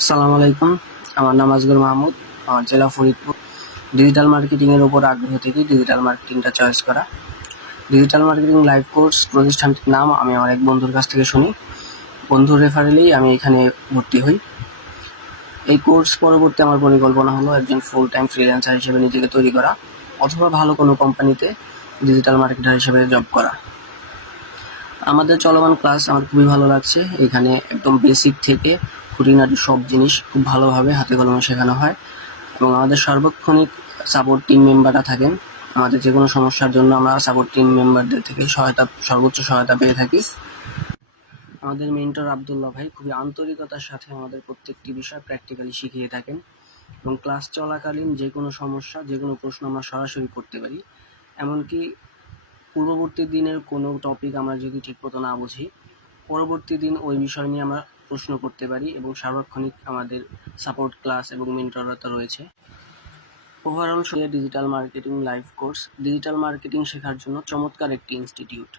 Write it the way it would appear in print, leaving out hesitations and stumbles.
আসসালামু আলাইকুম। আমার নাম আজগর মাহমুদ। আমার জেলা ফরিদপুর। ডিজিটাল মার্কেটিংয়ের উপর আগ্রহ থেকেই ডিজিটাল মার্কেটিংটা চয়েস করা। ডিজিটাল মার্কেটিং লাইভ কোর্স প্রতিষ্ঠানটির নাম আমি আমার এক বন্ধুর কাছ থেকে শুনি। বন্ধুর রেফারেলেই আমি এখানে ভর্তি হই। এই কোর্স পরবর্তী আমার পরিকল্পনা হলো একজন ফুল টাইম ফ্রিল্যান্সার হিসেবে নিজেকে তৈরি করা, অথবা ভালো কোনো কোম্পানিতে ডিজিটাল মার্কেটার হিসেবে জব করা। আমাদের চলমান ক্লাস আমার খুবই ভালো লাগছে। এখানে একদম বেসিক থেকে খুঁটিনাটি সব জিনিস খুব ভালোভাবে হাতে কলমে শেখানো হয় এবং আমাদের সার্বক্ষণিক সাপোর্ট টিম মেম্বাররা থাকেন। আমাদের যে কোনো সমস্যার জন্য আমরা সাপোর্ট টিম মেম্বারদের থেকে সর্বোচ্চ সহায়তা পেয়ে থাকি। আমাদের মেন্টর আব্দুল্লাহ ভাই খুবই আন্তরিকতার সাথে আমাদের প্রত্যেকটি বিষয় প্র্যাকটিক্যালি শিখিয়ে থাকেন এবং ক্লাস চলাকালীন যে কোনো সমস্যা, যে কোনো প্রশ্ন আমরা সরাসরি করতে পারি। এমনকি পূর্ববর্তী দিনের কোনো টপিক আমরা যদি ঠিকমতো না বুঝি, পরবর্তী দিন ওই বিষয় নিয়ে আমরা প্রশ্ন করতে পারি এবং সার্বক্ষণিক আমাদের সাপোর্ট ক্লাস এবং মেন্টররা তো রয়েছে। Overall digital marketing live course digital marketing শেখার জন্য চমৎকার একটি ইনস্টিটিউট।